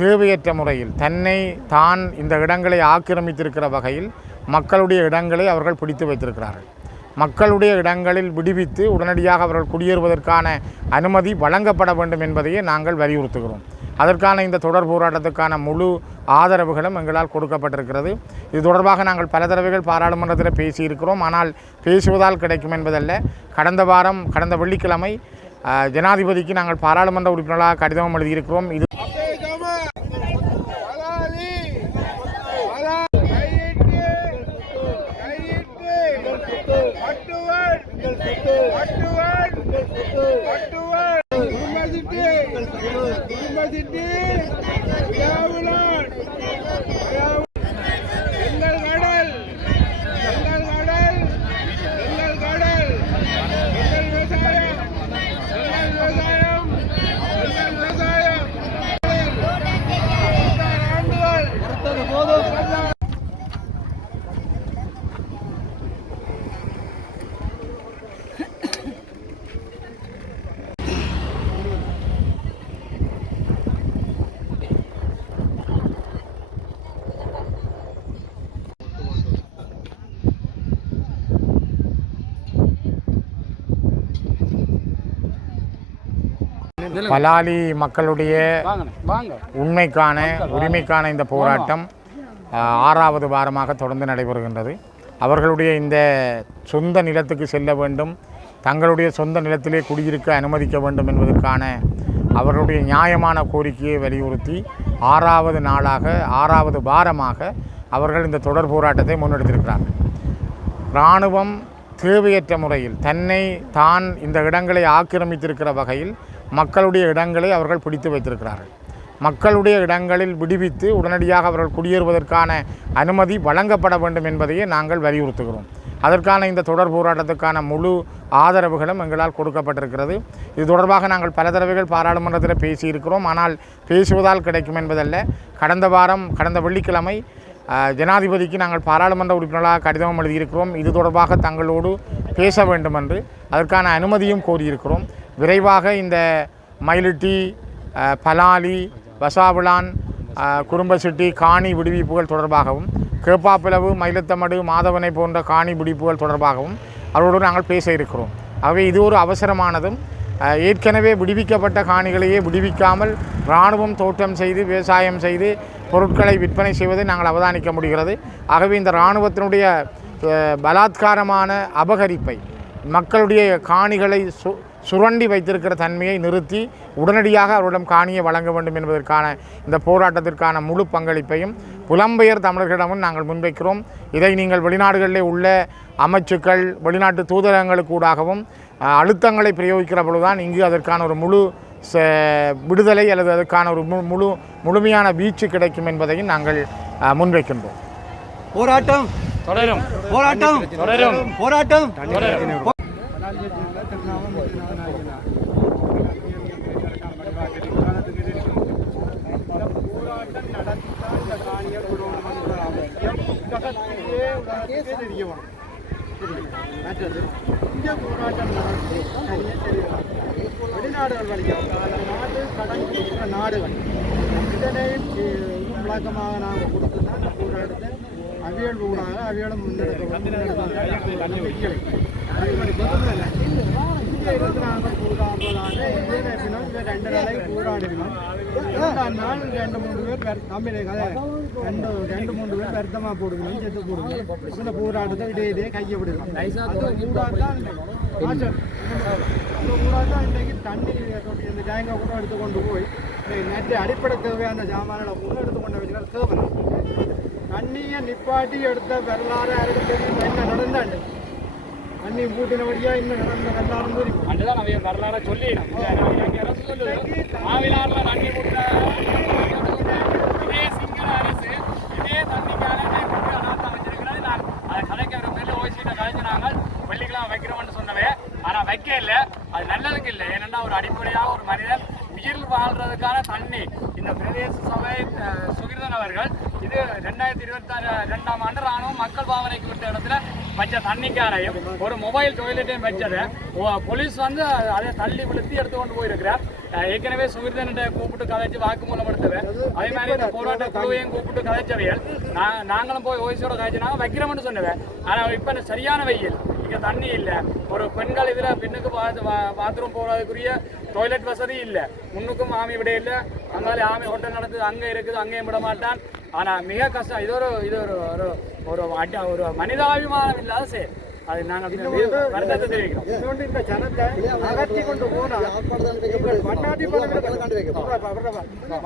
தேவையற்ற முறையில் தன்னை தான் இந்த இடங்களை ஆக்கிரமித்திருக்கிற வகையில் மக்களுடைய இடங்களை அவர்கள் பிடித்து வைத்திருக்கிறார்கள். மக்களுடைய இடங்களில் விடுவித்து உடனடியாக அவர்கள் குடியேறுவதற்கான அனுமதி வழங்கப்பட வேண்டும் என்பதையே நாங்கள் வலியுறுத்துகிறோம். அதற்கான இந்த தொடர் போராட்டத்துக்கான முழு ஆதரவுகளும் எங்களால் கொடுக்கப்பட்டிருக்கிறது. இது தொடர்பாக நாங்கள் பல தடவைகள் பாராளுமன்றத்தில் பேசியிருக்கிறோம். ஆனால் பேசுவதால் கிடைக்கும் என்பதல்ல. கடந்த வெள்ளிக்கிழமை ஜனாதிபதிக்கு நாங்கள் பாராளுமன்ற உறுப்பினர்களாக கடிதம் எழுதியிருக்கிறோம். இது பலாலி மக்களுடைய உரிமைக்கான இந்த போராட்டம் 6வது வாரமாக தொடர்ந்து நடைபெறுகின்றது. அவர்களுடைய இந்த சொந்த நிலத்துக்கு செல்ல வேண்டும், தங்களுடைய சொந்த நிலத்திலே குடியிருக்க அனுமதிக்க வேண்டும் என்பதற்கான அவர்களுடைய நியாயமான கோரிக்கையை வலியுறுத்தி 6வது வாரமாக அவர்கள் இந்த தொடர் போராட்டத்தை முன்னெடுத்திருக்கிறார்கள். இராணுவம் தேவையற்ற முறையில் தன்னை தான் இந்த இடங்களை ஆக்கிரமித்திருக்கிற வகையில் மக்களுடைய இடங்களை அவர்கள் பிடித்து வைத்திருக்கிறார்கள். மக்களுடைய இடங்களில் விடுவித்து உடனடியாக அவர்கள் குடியேறுவதற்கான அனுமதி வழங்கப்பட வேண்டும் என்பதையே நாங்கள் வலியுறுத்துகிறோம். அதற்கான இந்த தொடர் போராட்டத்துக்கான முழு ஆதரவுகளும் எங்களால் கொடுக்கப்பட்டிருக்கிறது. இது தொடர்பாக நாங்கள் பல தடவைகள் பாராளுமன்றத்தில் பேசியிருக்கிறோம். ஆனால் பேசுவதால் கிடைக்கும் என்பதல்ல. கடந்த வெள்ளிக்கிழமை ஜனாதிபதிக்கு நாங்கள் பாராளுமன்ற உறுப்பினர்களாக கடிதம் எழுதியிருக்கிறோம். இது தொடர்பாக தங்களோடு பேச வேண்டும் என்று அதற்கான அனுமதியும் கோரியிருக்கிறோம். விரைவாக இந்த மயிலிட்டி, பலாலி, வசாவிளான், குறும்பசிட்டி காணி விடுவிப்புகள் தொடர்பாகவும், கேப்பாப்பிளவு, மயிலத்தமடு, மாதவனை போன்ற காணி விடுவிப்புகள் தொடர்பாகவும் அவரோடு நாங்கள் பேச இருக்கிறோம். ஆகவே இது ஒரு அவசரமானதும், ஏற்கனவே விடுவிக்கப்பட்ட காணிகளையே விடுவிக்காமல் இராணுவம் தோட்டம் செய்து விவசாயம் செய்து பொருட்களை விற்பனை செய்வதை நாங்கள் அவதானிக்க முடிகிறது. ஆகவே இந்த இராணுவத்தினுடைய பலாத்காரமான அபகரிப்பை, மக்களுடைய காணிகளை சுரண்டி வைத்திருக்கிற தன்மையை நிறுத்தி உடனடியாக அவரிடம் காணியை வழங்க வேண்டும் என்பதற்கான இந்த போராட்டத்திற்கான முழு பங்களிப்பையும் புலம்பெயர் தமிழர்களிடமும் நாங்கள் முன்வைக்கிறோம். இதை நீங்கள் வெளிநாடுகளிலே உள்ள அமைச்சுக்கள், வெளிநாட்டு தூதரகங்களுக்கு ஊடாகவும் அழுத்தங்களை பிரயோகிக்கிற பொழுதுதான் இங்கு அதற்கான ஒரு முழு விடுதலை அல்லது அதற்கான ஒரு முழுமையான வீச்சு கிடைக்கும் என்பதையும் நாங்கள் முன்வைக்கின்றோம். போராட்டம் தொடரும், போராட்டம் தொடரும், போராட்டம் தொடரும். வெளிநாடுகள் வழியாக நாடு கடன் கொடுக்கிற நாடுகள் இதனையும் விளக்கமாக நாங்கள் கொடுத்துதான் இந்த போராட்டத்தை அவியல் ஊடாக அவியலும் நாங்கள் போராடுவதாக இதே 2 நாளைக்கு போராடினோம். 2 நாள் 2-3 பேர் தமிழை கதை 2-3 பேர் வருத்தமாக போடுவோம், செத்து போடுவோம். இந்த போராட்டத்தை இதே கையப்படுவோம். அந்த ஊராக இன்றைக்கு தண்ணி இந்த டேங்கை கூட எடுத்துக்கொண்டு போய் நேற்று அடிப்படை தேவையான சாமான்களை கூட எடுத்துக்கொண்டு வச்சுக்கிற தேவை தண்ணியை நிப்பாட்டி எடுத்த வரலாறு யாருக்கு தெரியும்? என்ன நடந்தாண்டு தண்ணி பூட்டினபடியா இன்னும் நடந்த வரலாறு தெரியும். அதுதான் அவைய வரலாற சொல்லிடணும். மாவிலாறுல தண்ணி பூட்ட இதே சிங்கள அரசு இதே தண்ணிக்கான அனாத்த அமைச்சிருக்கிறது. நான் அதை கலைக்கிற பேர்ல ஓய்சீட்டை கலைஞ்சினாங்க, வெள்ளிக்கிழமை வைக்கிறோம்னு சொன்னவே. ஆனால் வைக்க இல்லை, அது நல்லதுக்கு இல்லை. ஏனென்னா ஒரு அடிப்படையாக ஒரு மனிதன் உயிர் வாழ்றதுக்கான தண்ணி இந்த பிரதேச சபை சுகிர்தன் அவர்கள் இது 2022ஆம் ஆண்டு ராணுவம் மக்கள் பாவனைக்கு விட்ட இடத்துல வச்ச தண்ணிக்காரையும் ஒரு மொபைல் டாய்லெட்டையும் வச்சதை போலீஸ் வந்து அதை தள்ளி விழுத்தி எடுத்து கொண்டு போயிருக்கிறார். ஏற்கனவே சுகிர்தன்கிட்ட கூப்பிட்டு கதைச்சு வாக்குமூலம் எடுத்தவன், அதே மாதிரி இந்த போராட்ட குழுவையும் கூப்பிட்டு கதைச்சவையல் நாங்களும் போய் ஓய்ஸோட கதைச்சு வைக்கிறோம்னு சொன்னவன். ஆனால் இப்போ சரியான வெயில், இங்கே தண்ணி இல்லை, ஒரு பெண்கள் இதில் பெண்ணுக்கு பாத்ரூம் போகிறதுக்குரிய டாய்லெட் வசதி இல்லை, முன்னுக்கும் ஆமி விட இல்லை, அங்காலே ஆமி ஹோட்டல் நடக்குது, அங்கே இருக்குது, அங்கேயும் விட மாட்டான். ஆனால் மிக கஷ்டம். இது ஒரு ஒரு ஒரு ஒரு மனிதாபிமானம் இல்லாத செயல். அது நாங்கள் வருத்தத்தை தெரிவிக்கிறோம். இந்த ஜனத்தை அகற்றி கொண்டு போனால் மண்ணாடி பழம்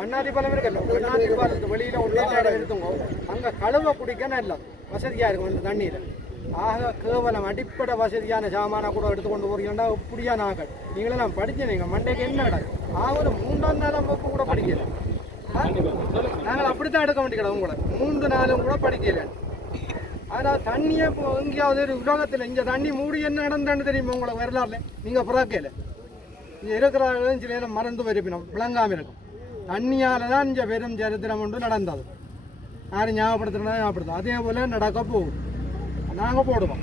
மண்ணாடி பழம் இருக்கல, மண்ணாடி பழத்து வெளியில ஒரு இடம் இருக்குங்க, அங்கே கழுவ குடிக்க நல்ல வசதியாக இருக்கும் அந்த தண்ணீர். ஆக கேவலம் அடிப்படை வசதியான சாமான கூட எடுத்துக்கொண்டு போறீங்கன்னா இப்படியா நாங்கள் நீங்களெல்லாம் படிச்சீங்க மண்டைக்கு என்ன கிடக்கு ஒரு 3ஆம் நாளாம் வகுப்பு கூட படிக்கல. நாங்கள் அப்படித்தான் எடுக்க வேண்டிய உங்களை 3 நாளும் கூட படிக்கல. ஆனால் தண்ணியே இப்போ எங்கேயாவது ஒரு உலகத்தில் இங்கே தண்ணி மூடி என்ன நடந்தான்னு தெரியுமா உங்களை வரலாறுல நீங்கள் பிறக்கல. இங்கே இருக்கிறார்களும் சில நேரம் மறந்து வருப்பினோம் விளங்காமல் இருக்கும். தண்ணியால் தான் இங்கே பெரும் சரித்திரம் ஒன்று நடந்தது. யாரும் ஞாபகப்படுத்துறதா ஞாபகப்படுத்தும். அதே போல் நடக்க போகும். நாங்கள் போடுவோம்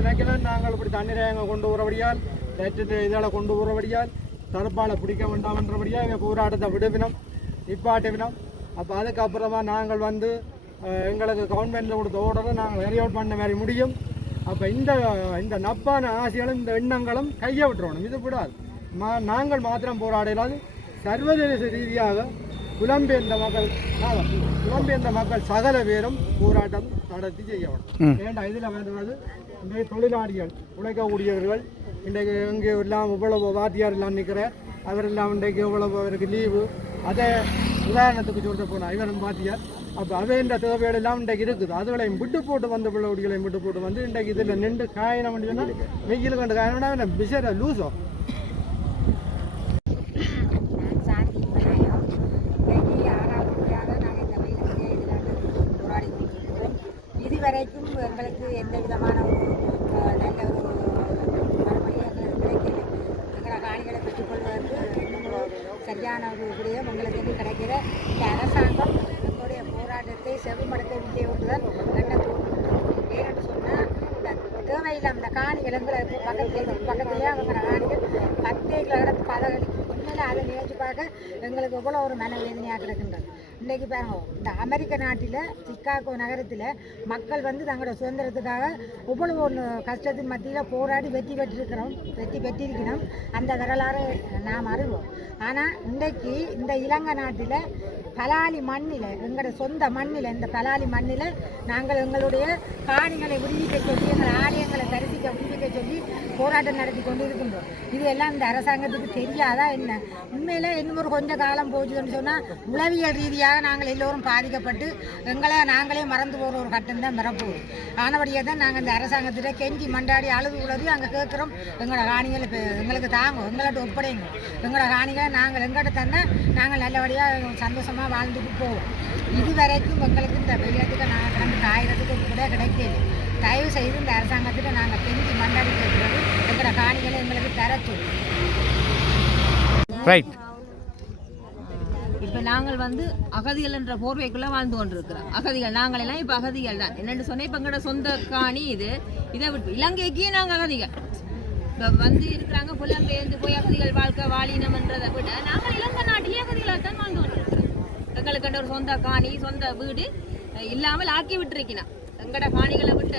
நினைக்கலாம். நாங்கள் இப்படி தண்ணீரை எங்கள் கொண்டு வரபடியால் லேட்டு இதால் கொண்டு வரபடியால் தடுப்பால் பிடிக்க வேண்டாம்ன்றபடியாக எங்கள் போராட்டத்தை விடுவினோம், நிப்பாட்டுவினோம். அப்போ அதுக்கப்புறமா நாங்கள் வந்து எங்களுக்கு கவர்மெண்ட்டில் கொடுத்த ஓர்டரை நாங்கள் வெரி அவுட் பண்ண மாதிரி முடியும். அப்போ இந்த நப்பான ஆசைகளும் இந்த எண்ணங்களும் கையை விட்டுறணும். இது விடாது. நாங்கள் மாத்திரம் போராடலாது சர்வதேச ரீதியாக புலம்பெயர்ந்த மக்கள் சகல பேரும் போராட்டம் நடத்தி செய்யணும். ஏண்டா இதில் வந்து இன்றைய தொழிலாளிகள் உழைக்கக்கூடியவர்கள் இன்றைக்கு இங்கே எல்லாம் இவ்வளவு வாத்தியார் எல்லாம் நிற்கிறார், அவரெல்லாம் இன்றைக்கு இவ்வளவு அவருக்கு லீவு. அதை உதாரணத்துக்கு சொல்ல போனால் இவரும் வாத்தியார். அப்போ அவைன்ற தேவைகள் எல்லாம் இன்றைக்கு இருக்குது. அதுகளையும் விட்டு போட்டு வந்து பிள்ளைகளையும் விட்டு போட்டு வந்து இன்றைக்கு இதில் நின்று காயினம் முடியும்னா வெயில் கண்டு காயினா பிசர லூஸோ. இதுவரைக்கும் எங்களுக்கு எந்த விதமான ஒரு நல்ல ஒரு மறுபடியும் எங்களுக்கு கிடைக்கல. எங்களை காணிகளை பெற்றுக்கொள்வதற்கு இன்னும் சரியான ஒரு விடயம் எங்களுக்கு கிடைக்கிற இந்த அரசாங்கம் எங்களுடைய போராட்டத்தை செவிமடுக்க வேண்டிய ஒன்றுதான் என்ன தோன்றும். ஏன்னு சொன்னால் இந்த தேவையில்லாம இந்த காணிகள் எங்களுக்கு பக்கத்துலேயே அவங்க காணிகள் 10 கிலோ பதகளி உண்மையில அதை நினைச்சு பார்க்க எங்களுக்கு எவ்வளோ ஒரு மனவேதனையாக கிடக்கின்றது. இன்றைக்கி பாருங்க, இந்த அமெரிக்க நாட்டில் சிக்காகோ நகரத்தில் மக்கள் வந்து தங்களோட சுதந்திரத்துக்காக இவ்வளவு ஒன்று கஷ்டத்தின் மத்தியில் போராடி வெற்றி பெற்றிருக்கணும். அந்த வரலாறு நாம் அறிவோம். ஆனால் இன்றைக்கு இந்த இலங்கை நாட்டில் பலாலி மண்ணில் எங்களோட சொந்த மண்ணில் இந்த பலாலி மண்ணில் நாங்கள் எங்களுடைய காணிகளை விடுவிக்க சொல்லி எங்கள் ஆலயங்களை தரிசிக்க விடுவிக்க சொல்லி போராட்டம் நடத்தி கொண்டு இருக்கின்றோம். இது எல்லாம் இந்த அரசாங்கத்துக்கு தெரியாதா என்ன? உண்மையில் இன்னும் ஒரு கொஞ்சம் காலம் போச்சுன்னு சொன்னால் உளவியல் ரீதியாக நாங்கள் எல்லோரும் பாதிக்கப்பட்டு எங்களை நாங்களே மறந்து போகிற ஒரு கட்டம் தான் வரப்போகுது. ஆனபடியாக தான் நாங்கள் இந்த அரசாங்கத்தில் கெஞ்சி மண்டாடி அழுது உளறி அங்கே கேட்குறோம், எங்களோட காணிகளை எங்களுக்கு தாங்க, எங்கள்கிட்ட ஒப்படைங்க, எங்களோட காணிகளை நாங்கள் எங்கள்கிட்ட தந்தால் நாங்கள் நல்லபடியாக சந்தோஷமாக வாழ்ந்துட்டு போவோம். இதுவரைக்கும் எங்களுக்கு இந்த வெள்ளத்துக்கு நாங்கள் கிடந்து காய்கிறதுக்கு கூட கிடைக்கல. தயவு செய்து இந்த அரசாங்கத்தில் நாங்கள் கெஞ்சி மண்டாடி கேட்குறது எங்களோட காணிகளை எங்களுக்கு தர சொல்லி. இப்போ நாங்கள் வந்து அகதிகள் என்ற போர்வைக்குள்ளே வாழ்ந்து கொண்டிருக்கிறோம். அகதிகள் நாங்கள் எல்லாம் இப்போ அகதிகள் தான். என்னென்னு சொன்னால் இப்போ எங்களோட சொந்த காணி இதை விட்டு இலங்கைக்கே நாங்கள் அகதிகள் இப்போ வந்து இருக்கிறாங்க. புலம்பெயர்ந்து போய் அகதிகள் வாழ்க்கை வாழினம்ன்றதை விட நாங்கள் இலங்கை நாட்டிலே அகதிகளாக தான் வாழ்ந்து கொண்டிருக்கிறோம். எங்களுக்கு ஒரு சொந்த காணி சொந்த வீடு இல்லாமல் ஆக்கி விட்டுருக்கணும். எங்களோட காணிகளை விட்டு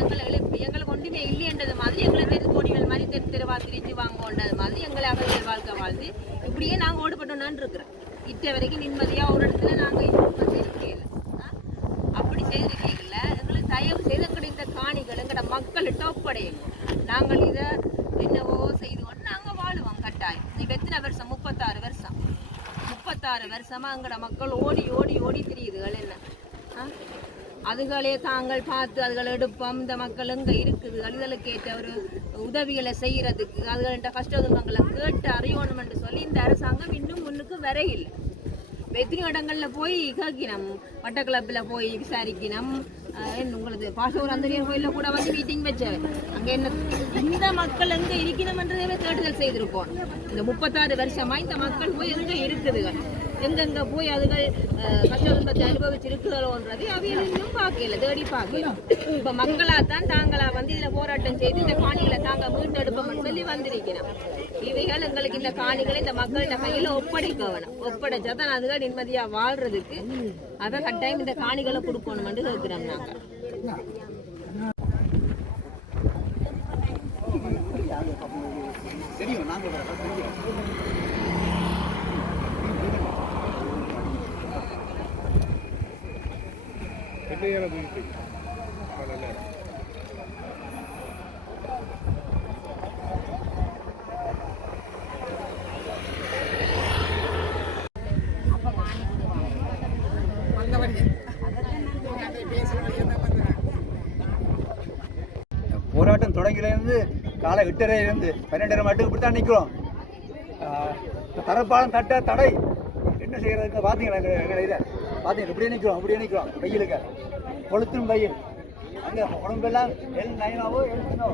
எங்களுக்கு ஒன்றுமே இல்லைன்றது மாதிரி எங்களை தெரு கோடிகள் மாதிரி தெருவா திரிஞ்சு வாங்கோன்றது மாதிரி எங்களை அகதிகள் வாழ்க்கை வாழ்ந்து இப்படியே நாங்கள் ஓடுபட்டோன்னு இருக்கிறோம். இட்ட வரைக்கும் நிம்மதியாக ஒரு இடத்துல நாங்கள் வந்து இருக்கல. அப்படி செய்திருக்கீங்கள எங்களுக்கு தயவு செய்து எங்களுடைய இந்த காணிகள் எங்களோட மக்கள்கிட்ட ஒப்படையும். நாங்கள் இதை என்னவோ செய்து கொண்டு நாங்கள் வாழுவோம் கட்டாயம். இப்போ எத்தனை வருஷம்? 36 வருஷம். 36 வருஷமாக எங்களோட மக்கள் ஓடி ஓடி ஓடி திரியுதுகள் என்ன. அதுகளே தாங்கள் பார்த்து அதுகளை எடுப்போம். இந்த மக்கள் எங்கே இருக்குது அதுகளுக்கு ஏற்ற ஒரு உதவிகளை செய்கிறதுக்கு அதுகள்கிட்ட கஷ்ட துன்பங்களை கேட்டு அறியணும் என்று சொல்லி இந்த அரசாங்கம் இன்னும் முன்னுக்கு வரையில்லை. எத்தனையோ இடங்களில் போய் கேட்கினோம், வட்டக்கிளப்பில் போய் விசாரிக்கணும். உங்களுக்கு பாசூர் அந்தனியர் கோயிலில் கூட வந்து மீட்டிங் வச்சார். அங்கே என்ன இந்த மக்கள் எங்கே இருக்கணும்ன்றதே தேடுதல் செய்திருக்கோம். இந்த 36 வருஷமாக இந்த மக்கள் போய் எங்கே இருக்குதுங்க. எங்கெங்க போய் அதுகள் கஷ்ட துன்பத்தை அனுபவிச்சிருக்கிறோன்றது அவையில் இன்னும் பார்க்கல, தேடி பார்க்கல. இப்போ மக்களாத்தான் தாங்களா வந்து இதில் போராட்டம் செய்து இந்த காணிகளை தாங்க மீட்டெடுப்போம்னு சொல்லி வந்திருக்கிறோம். இவைகள் எங்களுக்கு இந்த காணிகளை இந்த மக்கள்கிட்ட கையில் ஒப்படைக்க வேணும். ஒப்படைச்சா தான் அதுகள் நிம்மதியாக வாழ்றதுக்கு அதை கட்டாயம் இந்த காணிகளை கொடுக்கணும்னு கேட்கிறோம் நாங்கள். போராட்டம் தொடங்கிலேருந்து காலை 8:30 12:30 மட்டும் இப்படி தான் நிற்கிறோம். தரப்பாலம் தடை என்ன செய்யறதுக்கு பார்த்தீங்களா? எங்களை இதை பார்த்தீங்க இப்படியே நிற்கிறோம் வெயிலுக்கு கொளுத்தும் வெயில். அங்கே உடம்பெல்லாம் L9 L10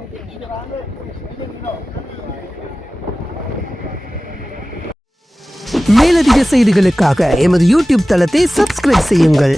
மேலதிக செய்திகளுக்காக எமது யூடியூப் தளத்தை சப்ஸ்கிரைப் செய்யுங்கள்.